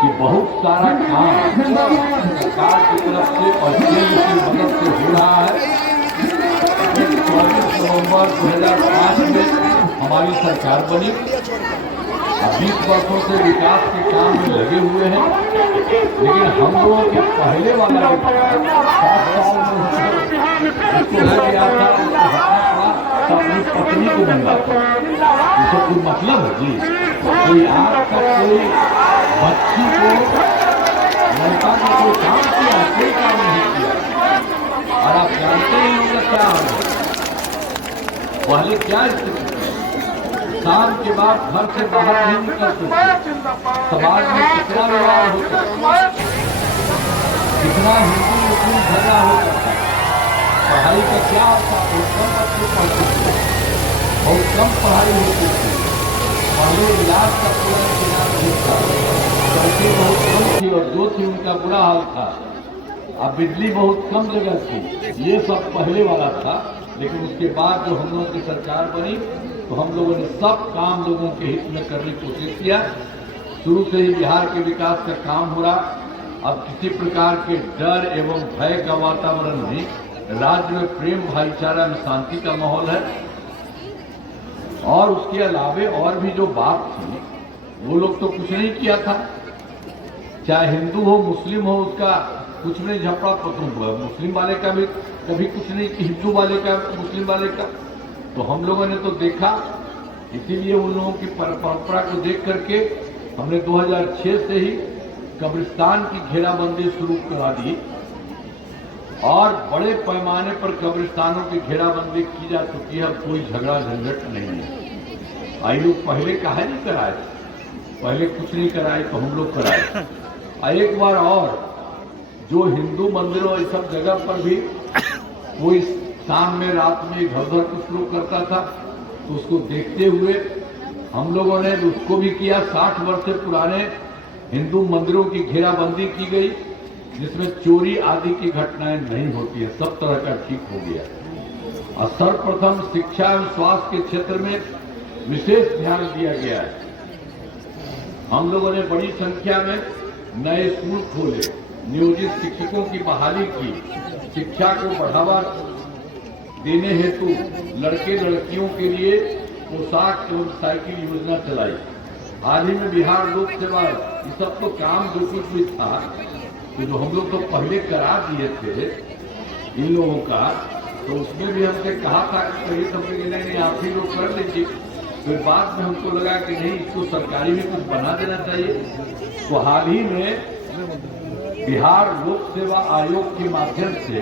कि बहुत सारा काम सरकार की तरफ से और केंद्र की मदद से हो रहा है। 24 नवंबर 2005 में हमारी सरकार बनी। 20 वर्षों से विकास के काम में लगे हुए हैं, लेकिन हम लोगों के पहले वाला 7 साल में उसको हो गया था, उसको हटना पड़ा तो अपनी पत्नी को बनना पड़ा। इसका कोई मतलब है जी? कोई आपका कोई बच्ची को लड़का का कोई काम किया, कोई काम नहीं किया। और आप जानते हैं उनका क्या है, पहले क्या स्थिति थी? शाम के बाद घर से बाहर नहीं निकलते थे। समाज में कितना विवाह होता, कितना हिंदू मुस्लिम झगड़ा होता था। पढ़ाई का क्या होता, बहुत कम बच्चे पढ़ते थे, बहुत कम पढ़ाई होती थी। पहले इलाज का पूरा इंतजाम नहीं था, सड़कें बहुत कम थी और जो थी उनका बुरा हाल था। अब बिजली बहुत कम जगह थी। ये सब पहले वाला था, लेकिन उसके बाद जो हम लोगों की सरकार बनी तो हम लोगों ने सब काम लोगों के हित में करने की कोशिश किया। शुरू से ही बिहार के विकास का काम हो रहा। अब किसी प्रकार के डर एवं भय का वातावरण नहीं, राज्य में प्रेम भाईचारा में शांति का माहौल है। और उसके अलावे और भी जो बात थी, वो लोग तो कुछ नहीं किया था। चाहे हिंदू हो मुस्लिम हो, उसका कुछ नहीं झपड़ा पसंद हुआ। मुस्लिम वाले का भी कभी कुछ नहीं कि हिंदू वाले का मुस्लिम वाले का। तो हम लोगों ने तो देखा, इसीलिए उन लोगों की परंपरा को देख करके हमने 2006 से ही कब्रिस्तान की घेराबंदी शुरू करा दी और बड़े पैमाने पर कब्रिस्तानों की घेराबंदी की जा चुकी है। कोई झगड़ा झंझट नहीं है। आई लोग पहले काहे नहीं कराए, पहले कुछ नहीं कराए तो हम लोग कराए। एक बार और जो हिंदू मंदिरों इस सब जगह पर भी कोई शाम में रात में इधर उधर कुछ लोग करता था, तो उसको देखते हुए हम लोगों ने उसको भी किया। 60 वर्ष से पुराने हिंदू मंदिरों की घेराबंदी की गई, जिसमें चोरी आदि की घटनाएं नहीं होती है, सब तरह का ठीक हो गया। और सर्वप्रथम शिक्षा एवं स्वास्थ्य के क्षेत्र में विशेष ध्यान दिया गया है। हम लोगों ने बड़ी संख्या में नए स्कूल खोले, नियोजित शिक्षकों की बहाली की, शिक्षा को बढ़ावा देने हेतु लड़के लड़कियों के लिए पोशाक एवं साइकिल योजना चलाई। हाल ही में बिहार लोक सेवा, ये सब तो काम जो कुछ भी था, तो जो हम लोग तो पहले करा दिए थे इन लोगों का, तो उसमें भी हमसे कहा था कि कहीं समझे नहीं आप ही लोग कर लीजिए। फिर बाद में हमको लगा कि नहीं, इसको सरकारी में कुछ बना देना चाहिए। तो हाल ही में बिहार लोक सेवा आयोग के माध्यम से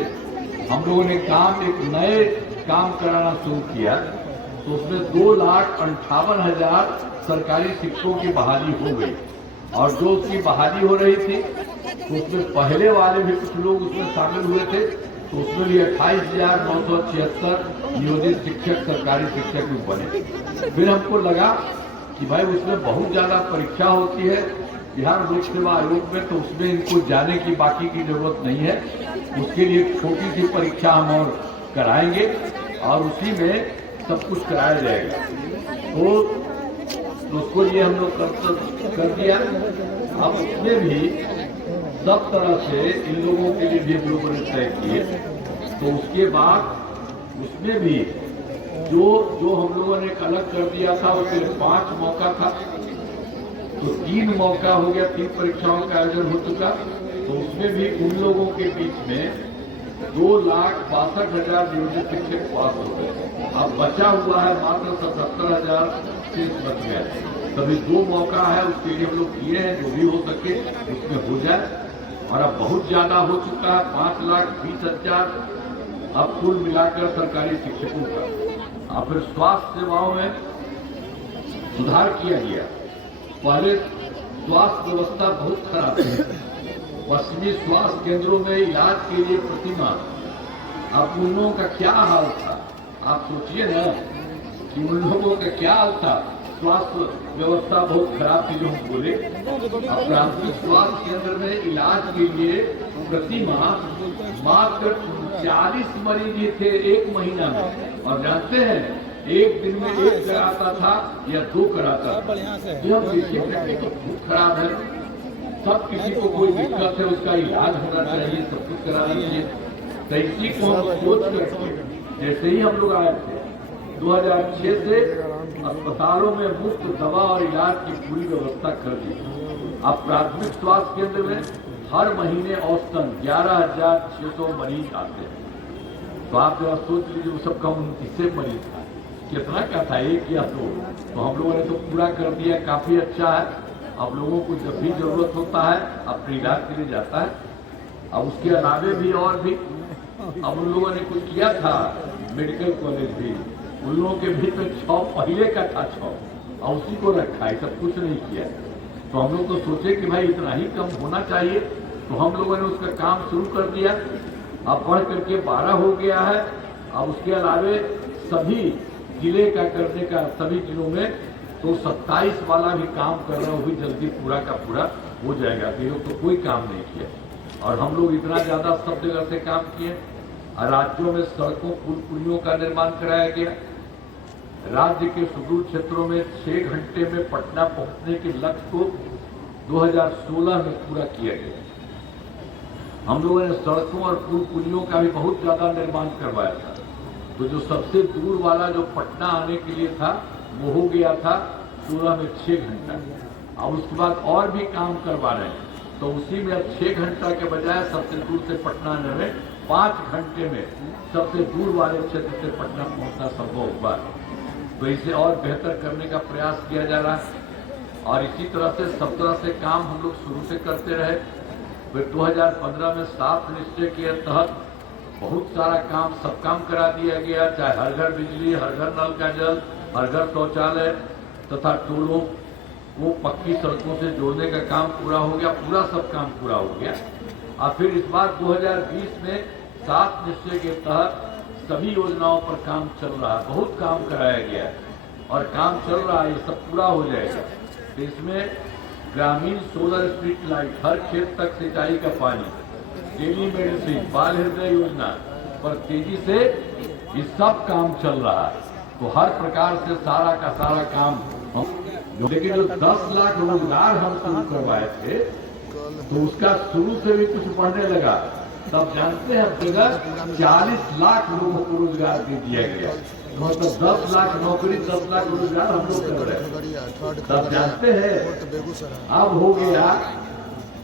हम लोगों ने एक नए काम कराना शुरू किया। तो उसमें 2,58,000 सरकारी शिक्षकों की बहाली हो गई। और जो उसकी बहाली हो रही थी, तो उसमें पहले वाले भी कुछ लोग उसमें शामिल हुए थे। तो उसमें भी 28,976 नियोजित शिक्षक सरकारी शिक्षक भी बने। फिर हमको लगा कि भाई उसमें बहुत ज्यादा परीक्षा होती है बिहार लोक सेवा आयोग में, तो उसमें इनको जाने की बाकी की जरूरत नहीं है। उसके लिए छोटी सी परीक्षा हम और कराएंगे और उसी में सब कुछ कराया जाएगा। तो उसको लिए हम लोग कर दिया। अब उसमें भी सब तरह से इन लोगों के लिए भी हम लोगों ने तय किए। तो उसके बाद उसमें भी जो हम लोगों ने अलग कर दिया था, उसमें 5 मौका था, तो 3 मौका हो गया, 3 परीक्षाओं का आयोजन हो चुका। तो उसमें भी उन लोगों के बीच में 2,62,000 नियोजित शिक्षक पास हो गए। अब बचा हुआ है मात्र 77,000 शेष बच गया। तभी 2 मौका है, उसके लिए हम लोग किए हैं, जो भी हो सके उसमें हो जाए। और अब बहुत ज्यादा हो चुका है, 5,20,000 अब कुल मिलाकर सरकारी शिक्षकों का। और फिर स्वास्थ्य सेवाओं में सुधार किया गया। पहले स्वास्थ्य व्यवस्था बहुत खराब थी। पश्चिमी स्वास्थ्य केंद्रों में इलाज के लिए प्रतिमाह, अब उन लोगों का क्या हाल था, आप सोचिए ना कि उन लोगों का क्या हाल था। स्वास्थ्य व्यवस्था बहुत खराब थी, जो हम बोले। प्राथमिक स्वास्थ्य केंद्र में इलाज के लिए प्रतिमाह मात्र 40 मरीज ही थे 1 महीना में। और जानते हैं, एक दिन में 1 कराता था या 2 कराता था। ये हम देखिए तो बहुत खराब है। सब किसी को कोई दिक्कत है उसका इलाज होना चाहिए, सब कुछ कराना चाहिए। तो इसी को हम सोच करके जैसे ही हम लोग आए थे 2006 से अस्पतालों में मुफ्त दवा और इलाज की पूरी व्यवस्था कर दी। अब प्राथमिक स्वास्थ्य केंद्र में हर महीने औसतन 11,600 मरीज आते हैं। तो आप जरा सोच लीजिए, वो सब कम 29 मरीज था, कितना क्या था, एक या दो। तो हम लोगों ने तो पूरा कर दिया, काफी अच्छा है। अब लोगों को जब भी जरूरत होता है अपने इलाज के लिए जाता है। अब उसके अलावे भी और भी अब उन लोगों ने कुछ किया था, मेडिकल कॉलेज भी उन लोगों के भीतर 6 पहले का था 6 और उसी को रखा है, सब कुछ नहीं किया। तो हम लोग तो सोचे कि भाई इतना ही कम होना चाहिए, तो हम लोगों ने उसका काम शुरू कर दिया। अब बढ़ करके 12 हो गया है। अब उसके अलावे सभी जिले का करने का, सभी जिलों में तो 27 वाला भी काम कर रहा है, वो भी जल्दी पूरा का पूरा हो जाएगा। ये लोग तो कोई काम नहीं किया और हम लोग इतना ज्यादा सब जगह से काम किए। राज्यों में सड़कों पुल पुलियों का निर्माण कराया गया। राज्य के सुदूर क्षेत्रों में 6 घंटे में पटना पहुंचने के लक्ष्य को 2016 में पूरा किया गया। हम लोगों ने सड़कों और पुल पुलियों का भी बहुत ज्यादा निर्माण करवाया था। तो जो सबसे दूर वाला जो पटना आने के लिए था वो हो गया था 16 में 6 घंटा। अब उसके बाद और भी काम करवा रहे हैं, तो उसी में अब 6 घंटा के बजाय सबसे दूर से पटना आने में 5 घंटे में सबसे दूर वाले क्षेत्र से पटना पहुंचना संभव हुआ। तो इसे और बेहतर करने का प्रयास किया जा रहा है और इसी तरह से सब तरह से काम हम लोग शुरू से करते रहे। फिर 2015 में 7 निश्चय के तहत बहुत सारा काम, सब काम करा दिया गया, चाहे हर घर बिजली, हर घर नल का जल, हर घर शौचालय तथा टोलों को पक्की सड़कों से जोड़ने का काम पूरा हो गया, पूरा सब काम पूरा हो गया। और फिर इस बार 2020 में 7 निश्चय के तहत सभी योजनाओं पर काम चल रहा है, बहुत काम कराया गया है और काम चल रहा है, ये सब पूरा हो जाएगा। तो इसमें ग्रामीण सोलर स्ट्रीट लाइट, हर खेत तक सिंचाई का पानी, टेली मेडिसिन, बाल हृदय योजना पर तेजी से ये सब काम चल रहा है। तो हर प्रकार से सारा का सारा काम लेकिन जो 10 लाख रोजगार हम शुरू करवाए थे तो उसका शुरू से भी कुछ बढ़ने लगा। तब जानते हैं अब तक 40 लाख लोगों को रोजगार दे दिया गया, मतलब 10 लाख नौकरी, 10 लाख रोजगार हम लोग कर रहे हैं। तब जानते हैं अब हो गया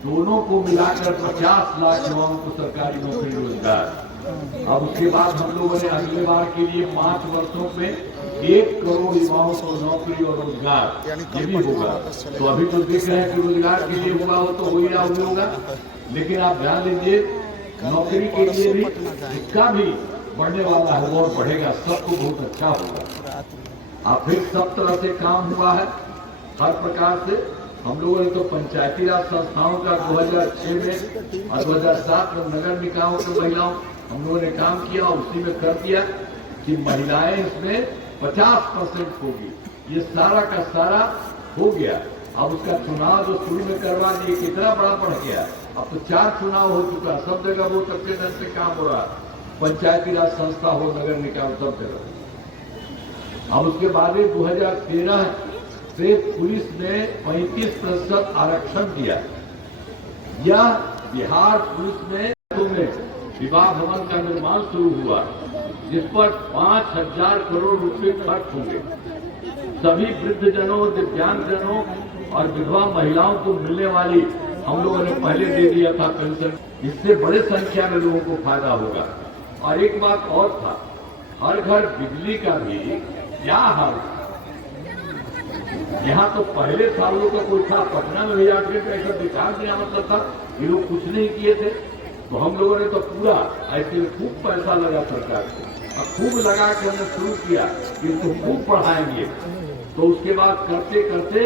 दोनों को मिलाकर 50 लाख युवाओं को सरकारी नौकरी रोजगार। अब उसके बाद हम लोगों ने अगले बार के लिए 5 वर्षों में 1 करोड़ युवाओं को नौकरी और रोजगार ये भी होगा। तो अभी तो देख रहे हैं कि रोजगार के लिए हुआ हो तो हो ही होगा, लेकिन आप ध्यान लीजिए नौकरी के लिए भी इसका भी बढ़ने वाला है, वो और बढ़ेगा, सबको बहुत अच्छा होगा। अब फिर सब तरह से काम हुआ है हर प्रकार से। हम लोगों ने तो पंचायती राज संस्थाओं का 2006 में और 2007 में नगर निकायों के महिलाओं हम लोगों ने काम किया, उसी में कर दिया कि महिलाएं इसमें 50% होगी। ये सारा का सारा हो गया। अब उसका चुनाव जो शुरू में करवा दिए, कितना बड़ा बढ़ गया। अब तो 4 चुनाव हो चुका, सब जगह वो सबके ढंग से काम हो रहा, पंचायती राज संस्था हो, नगर निकाय, सब जगह। अब उसके बाद 2013 से पुलिस ने 35% आरक्षण दिया। यह बिहार पुलिस में विवाह भवन का निर्माण शुरू हुआ, जिस पर 5,000 करोड़ रुपए खर्च होंगे। सभी वृद्धजनों, दिव्यांगजनों और विधवा महिलाओं को मिलने वाली हम लोगों ने पहले दे दिया था पेंशन। इससे बड़े संख्या में लोगों को फायदा होगा। और एक बात और था, हर घर बिजली का भी क्या हाल। यहाँ तो पहले सालों का कोई था, पटना में भी आके ऐसा दिखा दिया, मतलब था ये लोग कुछ नहीं किए थे। तो हम लोगों ने तो पूरा ऐसे खूब पैसा लगा सरकार को और खूब लगा के हमने शुरू किया कि इसको खूब बढ़ाएंगे। तो उसके बाद करते करते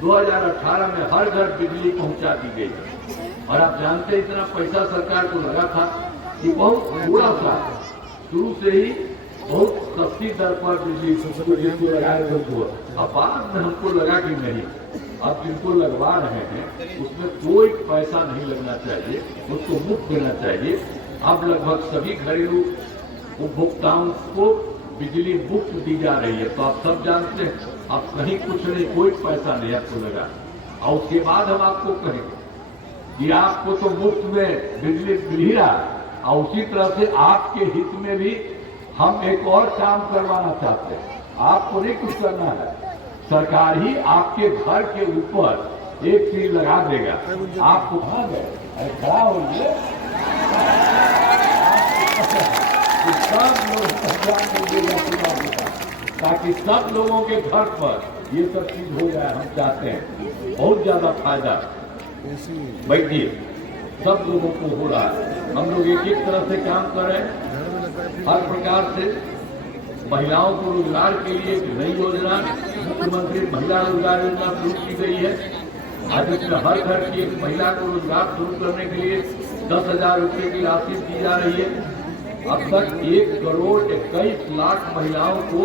2018 में हर घर बिजली पहुंचा दी गई। और आप जानते हैं इतना पैसा सरकार को लगा था कि बहुत थोड़ा सा शुरू से ही बहुत सस्ती दर पर बिजली जिनको लगाए थे। अब बाद में हमको लगा कि नहीं, अब जिनको लगवा रहे हैं उसमें कोई पैसा नहीं लगना चाहिए, उसको मुफ्त देना चाहिए। अब लगभग सभी घरेलू उपभोक्ताओं को बिजली मुफ्त दी जा रही है। तो आप सब जानते हैं अब कहीं कुछ नहीं, कोई पैसा नहीं आपको लगा। और उसके बाद हम आपको कहें कि आपको तो मुफ्त में बिजली मिल ही रहा, और उसी तरह से आपके हित में भी हम एक और काम करवाना चाहते हैं। आपको नहीं कुछ करना है, सरकार ही आपके घर के ऊपर एक चीज लगा देगा। आपको कहाँ गए? अरे खड़ा होइए, सब लोग ताकि सब लोगों के घर पर ये सब चीज हो जाए। हम चाहते हैं बहुत ज्यादा फायदा। बैठिए, सब लोगों को हो रहा है। हम लोग एक एक तरह से काम कर रहे हैं। हर प्रकार से महिलाओं को रोजगार के लिए एक नई योजना मुख्यमंत्री महिला रोजगार योजना शुरू की गई है। आज इसमें हर घर की एक महिला को रोजगार शुरू करने के लिए 10,000 रुपये की राशि दी जा रही है। अब तक 1,21,00,000 महिलाओं को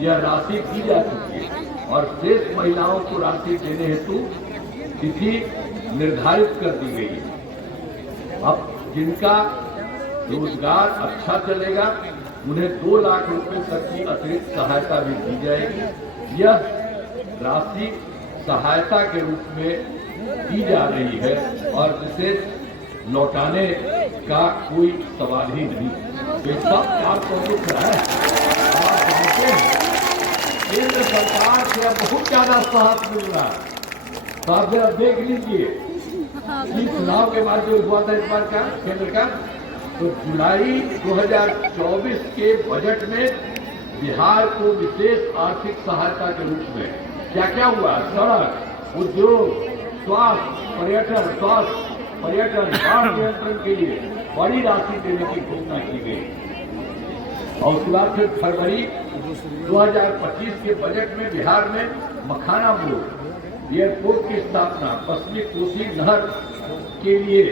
यह राशि दी जा चुकी है और शेष महिलाओं को राशि देने हेतु तिथि निर्धारित कर दी गई है। अब जिनका रोजगार अच्छा चलेगा उन्हें 2 लाख रुपए तक की अतिरिक्त सहायता भी दी जाएगी। यह राशि सहायता के रूप में दी जा रही है और जिसे लौटाने का कोई सवाल ही नहीं। ये सब काम प्रमुख है। आप जानते हैं केंद्र सरकार से बहुत ज्यादा साहस मिल रहा है। तो आप जरा देख लीजिए कि चुनाव के बाद जो हुआ था इस बार का केंद्र का, तो जुलाई 2024 के बजट में बिहार को विशेष आर्थिक सहायता के रूप में क्या क्या हुआ? सड़क, उद्योग, स्वास्थ्य, पर्यटन, बाढ़ नियंत्रण के लिए बड़ी राशि देने की घोषणा की गई। और उसके बाद फिर फरवरी 2025 के बजट में बिहार में मखाना बोर्ड एयरपोर्ट की स्थापना, पश्चिमी कोसी नहर के लिए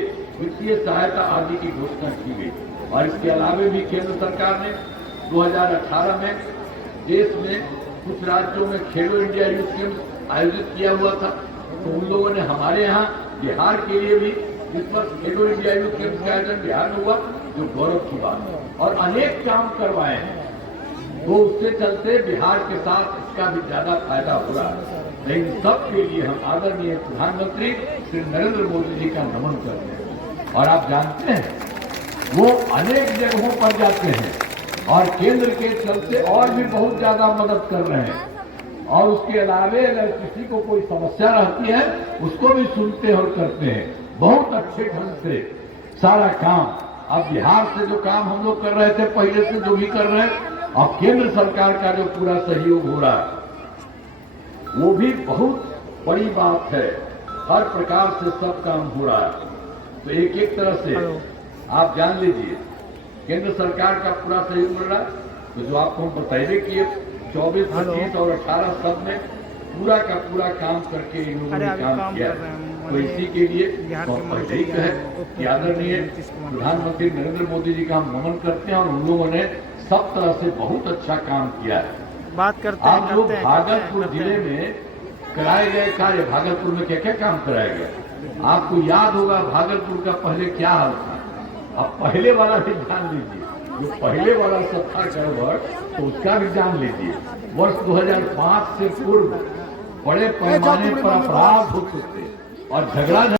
वित्तीय सहायता आदि की घोषणा की गई। और इसके अलावा भी केंद्र सरकार ने 2018 में देश में कुछ राज्यों में खेलो इंडिया यूथ गेम्स आयोजित किया हुआ था। तो उन लोगों ने हमारे यहाँ बिहार के लिए भी इस पर खेलो इंडिया यूथ गेम्स का आयोजन बिहार में हुआ, जो गौरव की बात है। और अनेक काम करवाए हैं, तो उससे चलते बिहार के साथ इसका भी ज्यादा फायदा हो रहा है। लेकिन सबके लिए हम आदरणीय प्रधानमंत्री श्री नरेंद्र मोदी जी का नमन करते हैं। और आप जानते हैं वो अनेक जगहों पर जाते हैं और केंद्र के चलते और भी बहुत ज्यादा मदद कर रहे हैं। और उसके अलावे अगर किसी को कोई समस्या रहती है उसको भी सुनते और करते हैं बहुत अच्छे ढंग से सारा काम। अब बिहार से जो काम हम लोग कर रहे थे पहले से जो भी कर रहे हैं, अब केंद्र सरकार का जो पूरा सहयोग हो रहा है वो भी बहुत बड़ी बात है। हर प्रकार से सब काम हो रहा है। तो एक एक तरह से आप जान लीजिए केंद्र सरकार का पूरा सहयोग मिल रहा है। तो जो आपको हम बताइए कि 24, 25 और 18 सब में पूरा का पूरा काम करके इन लोगों ने काम किया। तो इसी के लिए पहले ही है कि आदरणीय प्रधानमंत्री नरेंद्र मोदी जी का हम नमन करते हैं और उन लोगों ने सब तरह से बहुत अच्छा काम किया है। बात करते हैं। आप लोग भागलपुर जिले में कराए गए कार्य, भागलपुर में क्या क्या काम कराया गया आपको याद होगा? भागलपुर का पहले क्या हाल था, आप पहले वाला भी जान लीजिए। जो पहले वाला सब था गड़बड़, तो उसका भी जान लीजिए। वर्ष 2005 से पूर्व बड़े पैमाने पर अपराध होते थे और झगड़ा